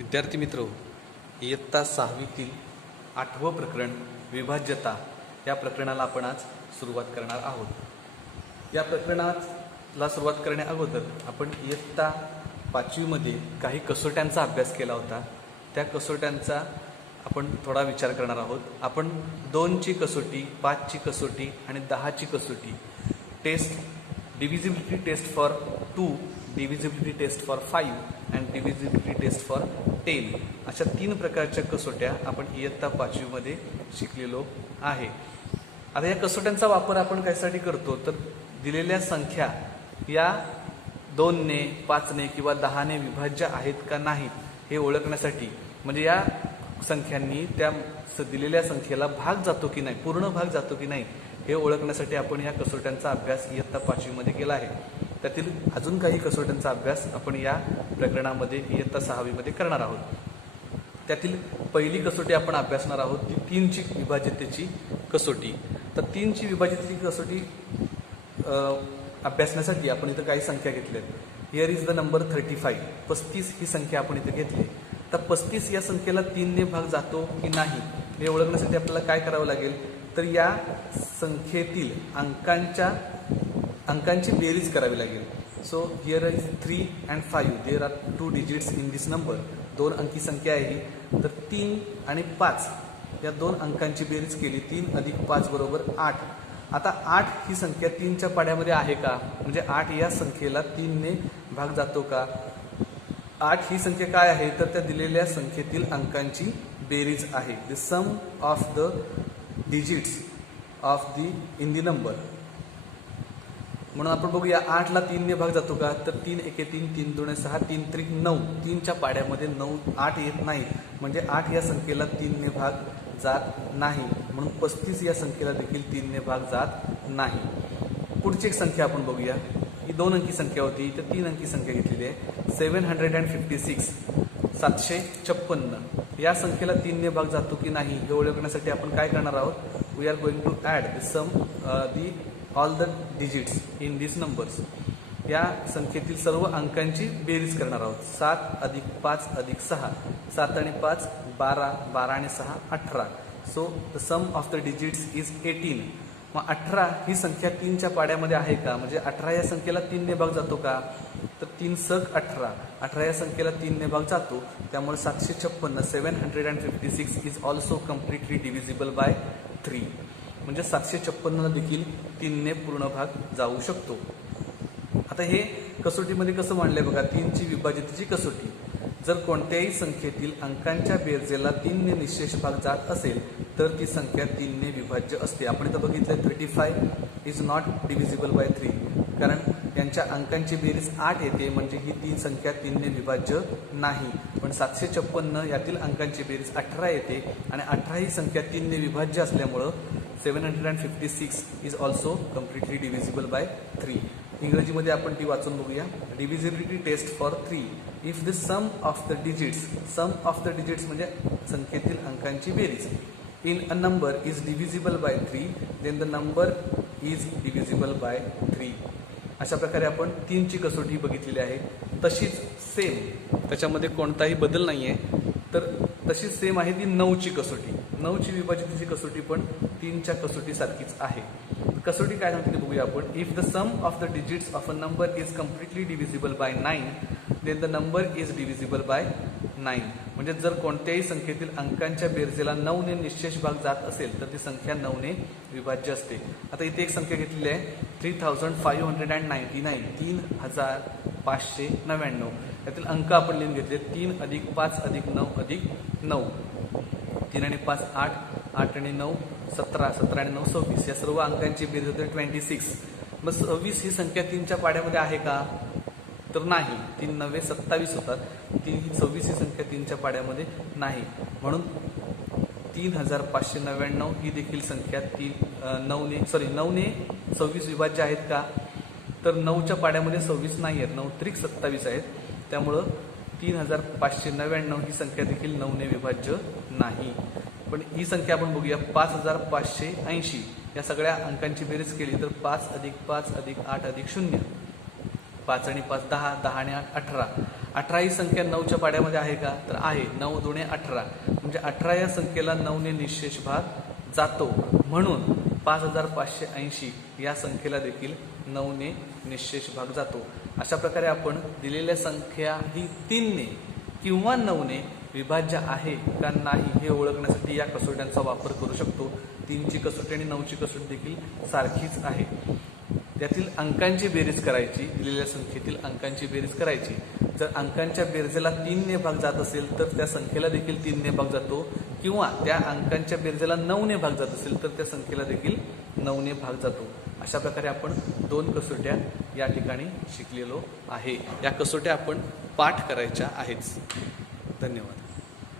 विद्यार्थी मित्र, इयत्ता 6वीतील 8वं प्रकरण विभाज्यता या प्रकरणाला आपण आज सुरुवात करणार आहोत। या प्रकरणाला सुरुवात करण्या अगोदर आपण इयत्ता 5वीमध्ये काही कसोट्यांचा अभ्यास केला होता। त्या कसोट्यांचा आपण थोडा विचार करणार आहोत। आपण 2ची कसोटी, 5ची कसोटी आणि 10ची कसोटी test, divisibility test for 2, divisibility test for 5 and divisibility test for 10 अशा 3 प्रकारच्या कसोट्या आपण इयत्ता 5वीमध्ये शिकलेलो आहे। आता या कसोट्यांचा वापर आपण कशासाठी करतो तर दिलेल्या संख्या या 2ने, 5ने किंवा 10ने विभाज्य आहेत का नाहीत हे ओळखण्यासाठी, म्हणजे या संख्यांनी त्या दिलेल्या संख्येला भाग जातो की नाही, पूर्ण भाग जातो की नाही हे ओळखण्यासाठी आपण या कसोट्यांचा अभ्यास इयत्ता 5वीमध्ये केला आहे। त्यातील अजून काही कसोट्यांचा अभ्यास आपण या प्रकरणामध्ये इयत्ता 6वीमध्ये करणार आहोत। त्यातील पहिली कसोटी आपण अभ्यासणार आहोत ती 3ची विभाज्यतेची कसोटी। तर 3ची विभाज्यतेची कसोटी अभ्यासण्यासाठी आपण इथं काही संख्या घेतल्यात। हिअर इज द नंबर 35, 35 ही संख्या आपण इथं घेतली। तर 35 या संख्येला 3ने भाग जातो की नाही हे ओळखण्यासाठी आपल्याला काय करावं लागेल तर या संख्येतील अंकांची बेरीज करावी लागेल। So here is 3 and 5, there are 2 digits in this number. 2 अंकी संख्या आहे ही। तर 3 आणि 5 या 2 अंकांची बेरीज केली, 3 अधिक 5 बरोबर 8। आता 8 ही संख्या 3च्या पाड्यामध्ये आहे का, म्हणजे 8 या संख्येला 3ने भाग जातो का। 8 ही संख्या काय आहे तर त्या दिलेल्या संख्येतील अंकांची बेरीज आहे, the sum of the digits of in the number. म्हणून आपण बघूया 8 ला 3ने भाग जातो का तर 3 एके 3, 3 दुणे 6, 3 त्रिक 9। 3च्या पाड्यामध्ये 9, 8 येत नाही, म्हणजे 8 या संख्येला 3ने भाग जात नाही, म्हणून 35 या संख्येला देखील 3ने भाग जात नाही। पुढची एक संख्या आपण बघूया। ही 2 अंकी संख्या होती, तर 3 अंकी संख्या घेतलेली आहे। 756, 756 या संख्येला 3ने भाग जातो की नाही हे ओळखण्यासाठी आपण काय करणार आहोत, we are going to add the sum all the digits in this numbers. या संख्येतील सर्व अंकांची बेरीज करणार आहोत। 7 अधिक 5 अधिक 6, 7 आणि 5 12, 12 आणि 6 18। So the sum of the digits is 18। मग 18 ही संख्या 3च्या पाड्यामध्ये आहे का, म्हणजे 18 या संख्येला 3ने भाग जातो का तर 3 सक 18, 18 या संख्येला 3ने भाग जातो, त्यामुळे 756 is also completely divisible by 3, म्हणजे 756 देखील 3ने पूर्ण भाग जाऊ शकतो। आता हे कसोटीमध्ये कसं मांडलंय बघा, 3ची विभाज्यतेची कसोटी। जर कोणत्याही संख्येतील अंकांच्या बेरजेला 3ने निशेष भाग जात असेल तर ती संख्या 3ने विभाज्य असते। आपण इथं बघितलं 35 इज नॉट डिव्हिजिबल बाय 3, कारण यांच्या अंकांची बेरीज 8 येते, म्हणजे ही 3 संख्या 3ने विभाज्य नाही। पण 756 यातील अंकांची बेरीज 18 येते आणि 18 ही संख्या 3ने विभाज्य असल्यामुळं 756 is also completely divisible by 3। इंग्रजीमध्ये आपण ती वाचून बघूया। Divisibility test for 3, if the sum of the digits, sum of the digits म्हणजे संख्येतील अंकांची बेरीज, in a number is divisible by 3, then the number is divisible by 3। अशा प्रकारे आपण 3ची कसोटी बघितलेली आहे। तशीच सेम, त्याच्यामध्ये कोणताही बदल नाही आहे, तर तशीच सेम आहे ती 9ची कसोटी। 9ची विभाज्यतेची कसोटी पण 3च्या कसोटीसारखीच आहे। कसोटी काय सांगते ते बघूया आपण। If the sum of the digits of a number is completely divisible by 9, then the number is divisible by 9, म्हणजे जर कोणत्याही संख्येतील अंकांच्या बेरजेला 9ने निशेष भाग जात असेल तर ती संख्या 9ने विभाज्य असते। आता इथे एक संख्या घेतलेली आहे 3599, 3599। यातील अंक आपण लिहून घेतले 3 अधिक 5 अधिक 9 अधिक 9। 3 आणि 5 8, 8 आणि 9 17, 17 आणि 9 26, या सर्व अंकांची बेरीज होते 26। मग 26 ही संख्या 3च्या पाड्यामध्ये आहे का तर नाही, 3 9 27 होतात, 26 ही संख्या 3च्या पाड्यामध्ये नाही, म्हणून 3599 ही देखील संख्या 9ने 26 विभाज्य आहेत का तर 9च्या पाड्यामध्ये 26 नाही आहेत, 9 त्रिक 27 आहेत, त्यामुळं 3599 ही संख्या देखील 9ने विभाज्य नाही। पण ही संख्या आपण बघूया 5580, या सगळ्या अंकांची बेरीज केली तर 5 अधिक 5 अधिक 8 अधिक 0, 5 आणि 5 10, 10 आणि 8 18, 18 ही संख्या 9च्या पाड्यामध्ये आहे का? तर आहे. 9 दुणे 18 म्हणजे 18 या संख्येला 9ने निःशेष भाग जातो. म्हणून 5580 या संख्येला देखील 9ने निःशेष भाग जातो. अशा प्रकारे आपण दिलेल्या संख्या ही 3ने किंवा 9ने विभाज्य आहे का नाही हे ओळखण्यासाठी या कसोट्यांचा वापर करू शकतो. 3ची कसोटी आणि 9ची कसोटी देखील सारखीच आहे. त्यातील अंकांची बेरीज करायची, दिलेल्या संख्येतील अंकांची बेरीज करायची. जर अंकांच्या बेरजेला 3ने भाग जात असेल तर त्या संख्येला देखील 3ने भाग जातो, किंवा त्या अंकांच्या बेरजेला 9ने भाग जात असेल तर त्या संख्येला देखील 9ने भाग जातो. अशा प्रकारे आपण 2 कसोट्या या ठिकाणी शिकलेलो आहे. या कसोट्या आपण पाठ करायच्या आहेच. धन्यवाद.